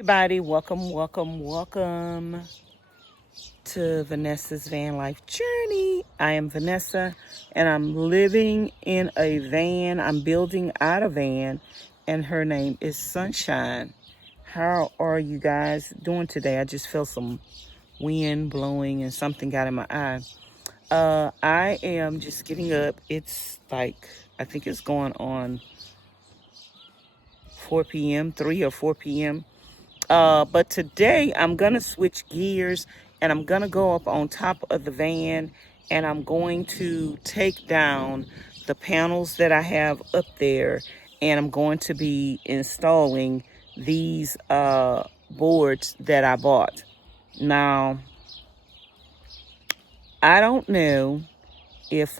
Everybody, welcome to Vanessa's van life journey. I am Vanessa and I'm living in a van. I'm building out a van and her name is Sunshine. How are you guys doing today? I just felt some wind blowing and something got in my eye. I am just getting up. It's like, I think it's going on 4 p.m., 3 or 4 p.m. But today I'm going to switch gears and I'm going to go up on top of the van and I'm going to take down the panels that I have up there and I'm going to be installing these boards that I bought. Now, I don't know if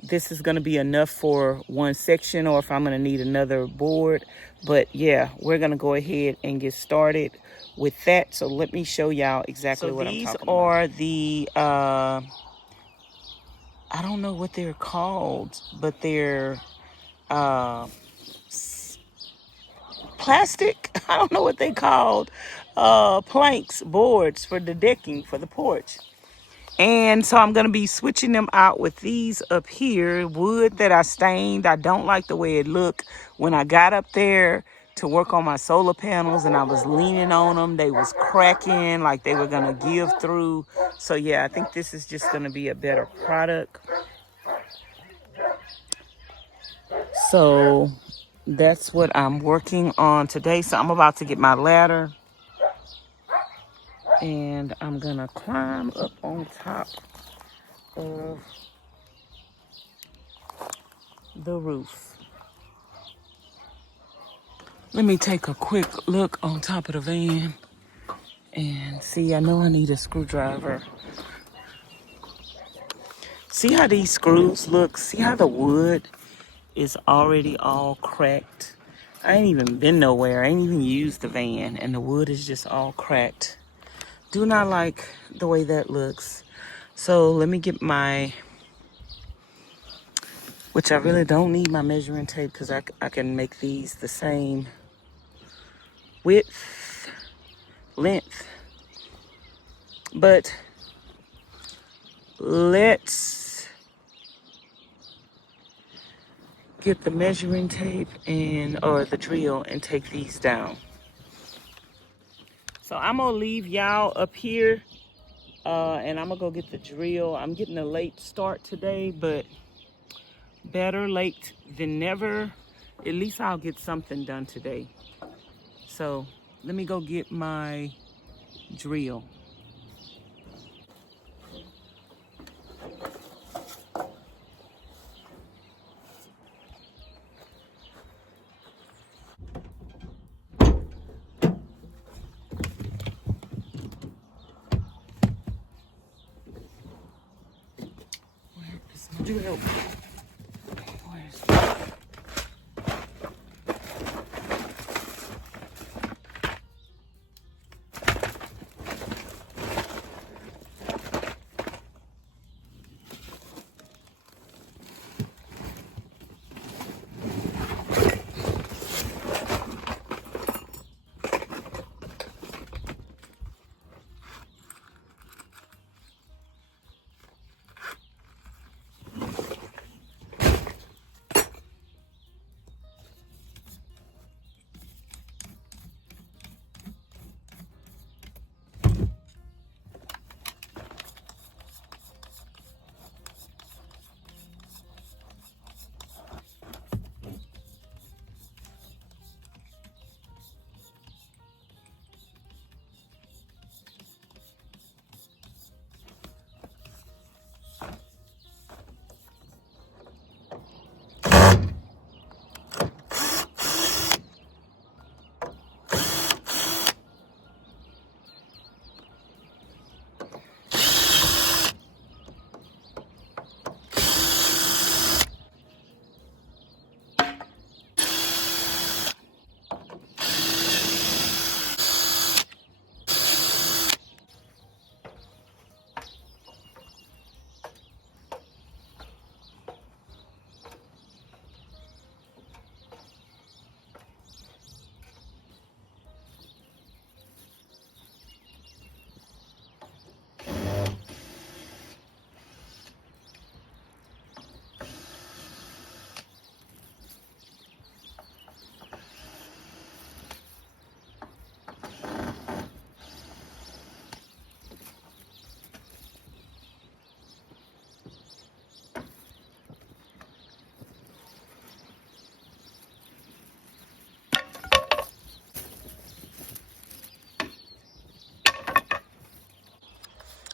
this is going to be enough for one section or if I'm going to need another board. But yeah, we're going to go ahead and get started with that. So let me show y'all exactly what I'm talking about. These are the, I don't know what they're called, but they're plastic. I don't know what they called. Planks, boards for the decking for the porch. And so I'm going to be switching them out with these up here. Wood that I stained. I don't like the way it looked. When I got up there to work on my solar panels and I was leaning on them, they was cracking like they were going to give through. So yeah, I think this is just going to be a better product. So that's what I'm working on today. So I'm about to get my ladder. And I'm going to climb up on top of the roof. Let me take a quick look on top of the van and see. I know I need a screwdriver. See how these screws look? See how the wood is already all cracked? I ain't even been nowhere. I ain't even used the van and the wood is just all cracked. Do not like the way that looks. So let me get my, which I really don't need my measuring tape because I can make these the same width, length. But let's get the measuring tape and or the drill and take these down. So I'm gonna leave y'all up here and I'm gonna go get the drill. I'm getting a late start today, but better late than never. At least I'll get something done today. So let me go get my drill. Where is my drill?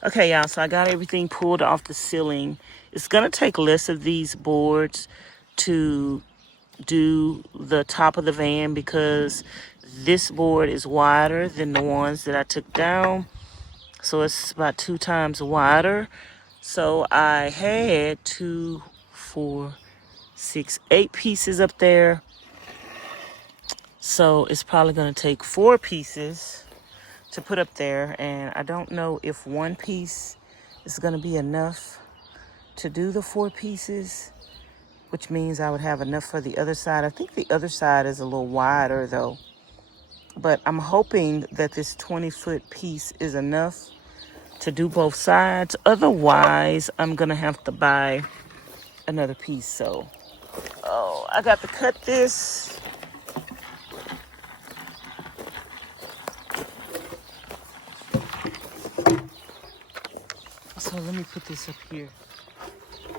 Okay, y'all, so I got everything pulled off the ceiling. It's gonna take less of these boards to do the top of the van because this board is wider than the ones that I took down. So it's about 2 times wider. So I had 2, 4, 6, 8 pieces up there. So it's probably gonna take 4 pieces to put up there. And I don't know if 1 piece is gonna be enough to do the 4 pieces, which means I would have enough for the other side. I think the other side is a little wider though, but I'm hoping that this 20-foot piece is enough to do both sides. Otherwise, I'm gonna have to buy another piece. So, oh, I got to cut this. So let me put this up here.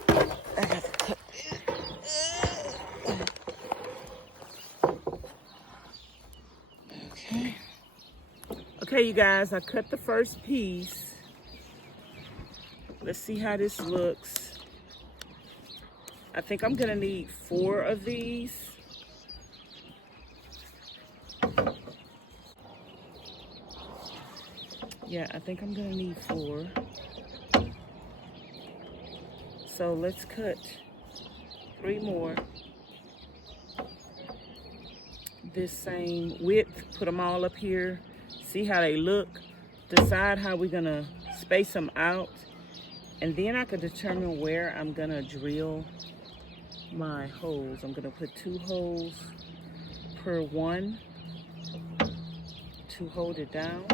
I got to cut this. Okay. Okay, you guys, I cut the first piece. Let's see how this looks. I think I'm gonna need 4 of these. Yeah, I think I'm gonna need 4. So let's cut 3 more. This same width, put them all up here. See how they look. Decide how we're gonna space them out. And then I can determine where I'm gonna drill my holes. I'm gonna put 2 holes per one to hold it down.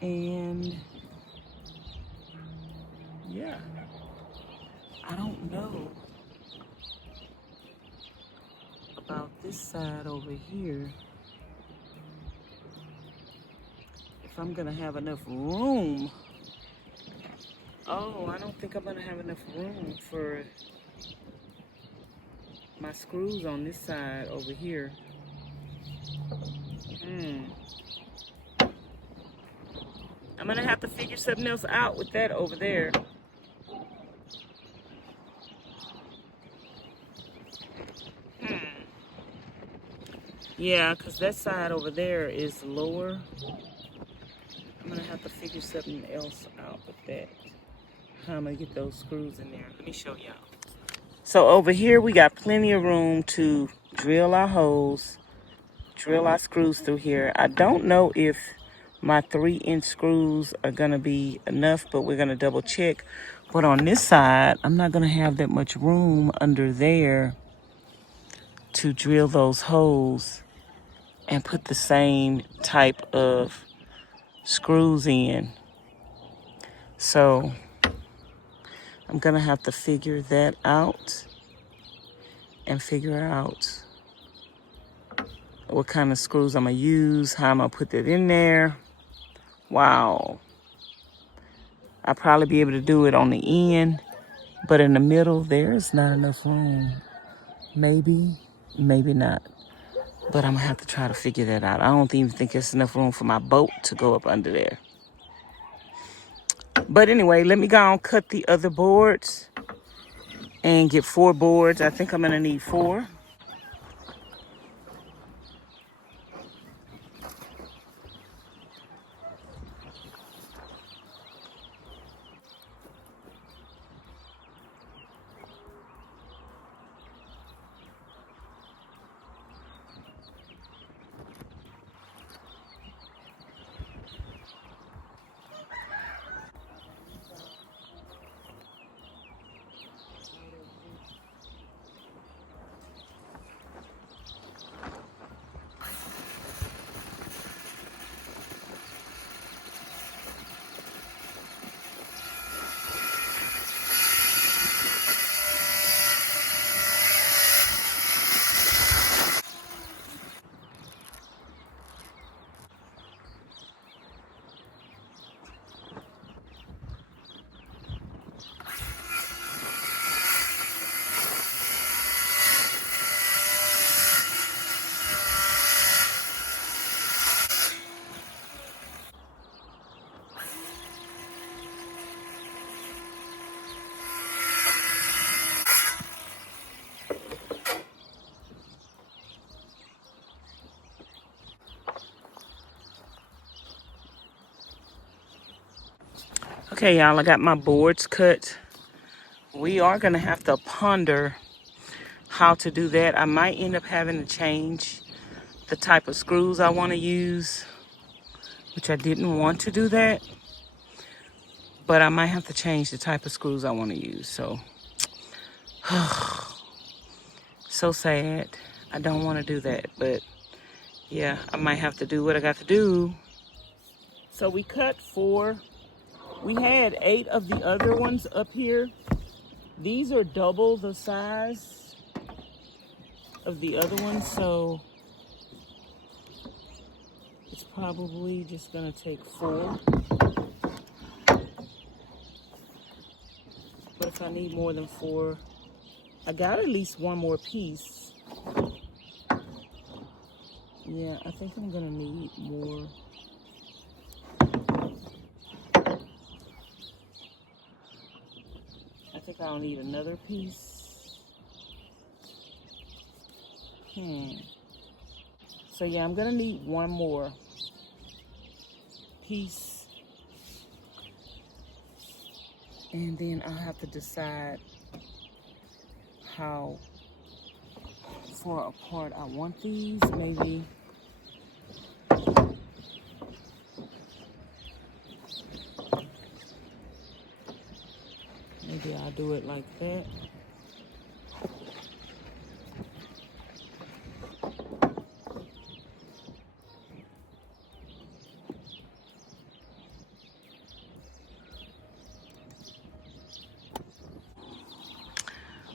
And yeah, I don't know about this side over here. If I'm gonna have enough room. Oh, I don't think I'm gonna have enough room for my screws on this side over here. I'm gonna have to figure something else out with that over there. Yeah, because that side over there is lower. I'm gonna have to figure something else out with that. How I'm gonna get those screws in there. Let me show y'all. So over here we got plenty of room to drill our holes, drill our screws through here. I don't know if my 3-inch screws are gonna be enough, but we're gonna double check. But on this side, I'm not gonna have that much room under there to drill those holes and put the same type of screws in. So I'm gonna have to figure that out and figure out what kind of screws I'm gonna use, how I'm gonna put that in there. Wow. I'll probably be able to do it on the end, but in the middle, there's not enough room. Maybe, maybe not. But I'm gonna have to try to figure that out. I don't even think there's enough room for my boat to go up under there. But anyway, let me go and cut the other boards and get 4 boards. I think I'm gonna need 4. Okay, y'all, I got my boards cut. We are gonna have to ponder how to do that. I might end up having to change the type of screws I want to use, which I didn't want to do that, but I might have to change the type of screws I want to use. So, so sad. I don't want to do that, but yeah, I might have to do what I got to do. So we cut 4. We had 8 of the other ones up here. These are double the size of the other ones, so it's probably just gonna take 4. But if I need more than 4, I got at least one more piece. Yeah, I think I'm gonna need more. I think I'll need another piece. So yeah, I'm gonna need one more piece. And then I'll have to decide how far apart I want these. Maybe I'll do it like that.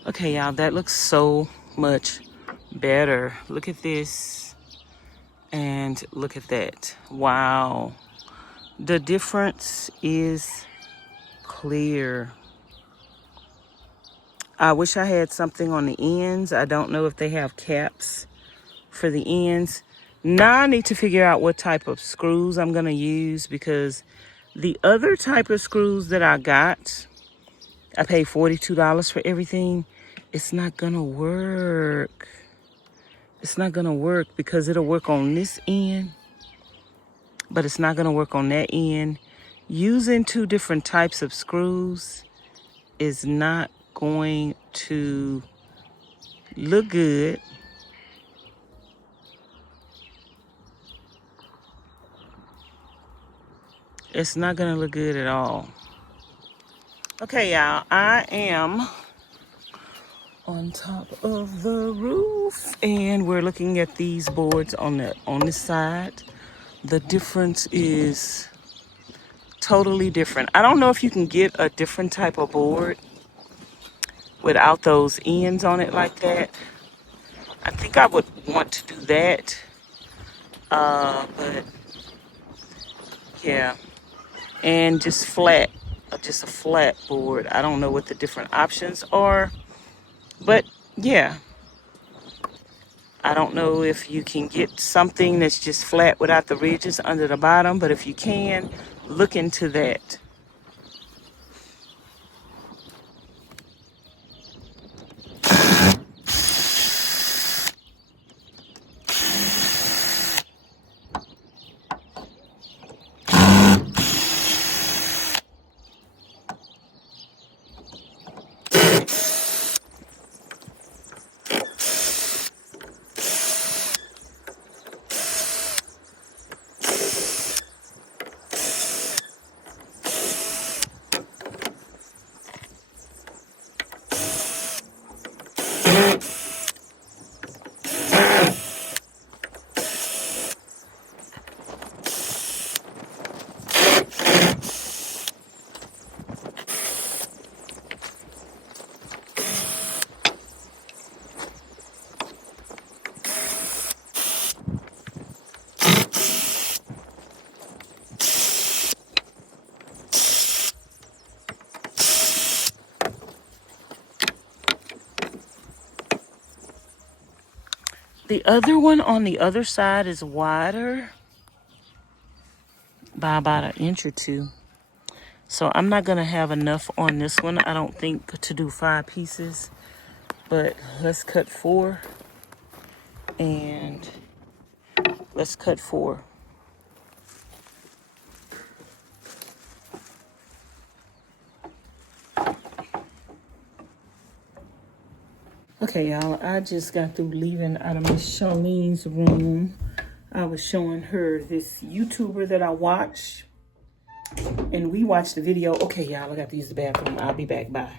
Okay, y'all, that looks so much better. Look at this and look at that. Wow. The difference is clear. I wish I had something on the ends. I don't know if they have caps for the ends. Now I need to figure out what type of screws I'm gonna use, because the other type of screws that I got, I paid $42 for everything. It's not gonna work. It's not gonna work because it'll work on this end, but it's not gonna work on that end. Using 2 different types of screws is not going to look good. It's not gonna look good at all. Okay, y'all, I am on top of the roof and we're looking at these boards on this side. The difference is totally different. I don't know if you can get a different type of board without those ends on it like that. I think I would want to do that. But yeah, and just a flat board. I don't know what the different options are, but yeah. I don't know if you can get something that's just flat without the ridges under the bottom, but if you can, look into that. The other one on the other side is wider by about 1 inch or 2. So I'm not gonna have enough on this one, I don't think, to do 5 pieces. But let's cut 4 and let's cut 4. Okay, y'all, I just got through leaving out of Ms Charlene's room. I was showing her this YouTuber that I watch, and we watched the video. Okay, y'all, I got to use the bathroom. I'll be back. Bye.